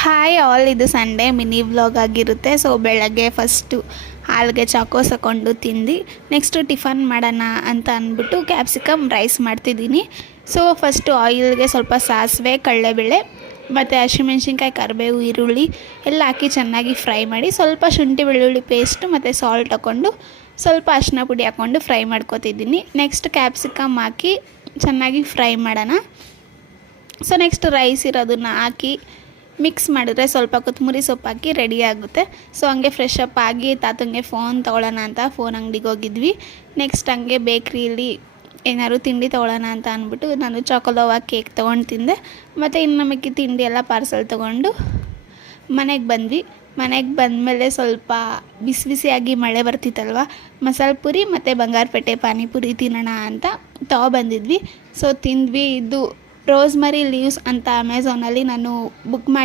Hi all, ಇದು Sunday mini vlog ಆಗಿರುತ್ತೆ. So ಬೆಳಗ್ಗೆ ಫಸ್ಟು ಹಾಲಿಗೆ ಚಾಕೋಸ್ ಹಾಕ್ಕೊಂಡು ತಿಂದು ನೆಕ್ಸ್ಟು ಟಿಫನ್ ಮಾಡೋಣ ಅಂತ ಅಂದ್ಬಿಟ್ಟು ಕ್ಯಾಪ್ಸಿಕಮ್ ರೈಸ್ ಮಾಡ್ತಿದ್ದೀನಿ. ಸೊ ಫಸ್ಟು ಆಯಿಲ್ಗೆ ಸ್ವಲ್ಪ ಸಾಸಿವೆ, ಕಡಲೆಬೇಳೆ ಮತ್ತು ಹಸಿಮೆಣ್ಸಿನ್ಕಾಯಿ, ಕರಿಬೇವು, ಈರುಳ್ಳಿ ಎಲ್ಲ ಹಾಕಿ ಚೆನ್ನಾಗಿ ಫ್ರೈ ಮಾಡಿ ಸ್ವಲ್ಪ ಶುಂಠಿ ಬೆಳ್ಳುಳ್ಳಿ ಪೇಸ್ಟು ಮತ್ತು ಸಾಲ್ಟ್ ಹಾಕ್ಕೊಂಡು ಸ್ವಲ್ಪ ಅರಿಶಿನ ಪುಡಿ ಹಾಕ್ಕೊಂಡು ಫ್ರೈ ಮಾಡ್ಕೊತಿದ್ದೀನಿ. ನೆಕ್ಸ್ಟ್ ಕ್ಯಾಪ್ಸಿಕಮ್ ಹಾಕಿ ಚೆನ್ನಾಗಿ ಫ್ರೈ ಮಾಡೋಣ. ಸೊ ನೆಕ್ಸ್ಟ್ ರೈಸ್ ಇರೋದನ್ನ ಹಾಕಿ ಮಿಕ್ಸ್ ಮಾಡಿದ್ರೆ ಸ್ವಲ್ಪ ಕೊತ್ತಂಬರಿ ಸೊಪ್ಪು ಹಾಕಿ ರೆಡಿ ಆಗುತ್ತೆ. ಸೊ ಹಂಗೆ ಫ್ರೆಶ್ ಅಪ್ ಆಗಿ ತಾತಂಗೆ ಫೋನ್ ತೊಗೊಳ್ಳೋಣ ಅಂತ ಫೋನ್ ಅಂಗಡಿಗೆ ಹೋಗಿದ್ವಿ. ನೆಕ್ಸ್ಟ್ ಹಂಗೆ ಬೇಕ್ರಿಯಲ್ಲಿ ಏನಾದ್ರು ತಿಂಡಿ ತೊಗೊಳ್ಳೋಣ ಅಂತ ಅಂದ್ಬಿಟ್ಟು ನಾನು ಚಾಕೊಲೋವಾ ಕೇಕ್ ತೊಗೊಂಡು ತಿಂದೆ. ಮತ್ತು ಇನ್ನು ನಮಗೆ ತಿಂಡಿ ಎಲ್ಲ ಪಾರ್ಸಲ್ ತೊಗೊಂಡು ಮನೆಗೆ ಬಂದ್ವಿ. ಮನೆಗೆ ಬಂದಮೇಲೆ ಸ್ವಲ್ಪ ಬಿಸಿ ಬಿಸಿಯಾಗಿ ಮಳೆ ಬರ್ತಿತ್ತಲ್ವ, ಮಸಾಲೆ ಪುರಿ ಮತ್ತು ಬಂಗಾರಪೇಟೆ ಪಾನಿಪುರಿ ತಿನ್ನೋಣ ಅಂತ ತೊಗೊಬಂದಿದ್ವಿ. ಸೊ ತಿಂದ್ವಿ. ಇದು ರೋಸ್ಮರಿ ಲೀವ್ಸ್ ಅಂತ ಅಮೆಝಾನಲ್ಲಿ ನಾನು ಬುಕ್ ಮಾಡಿ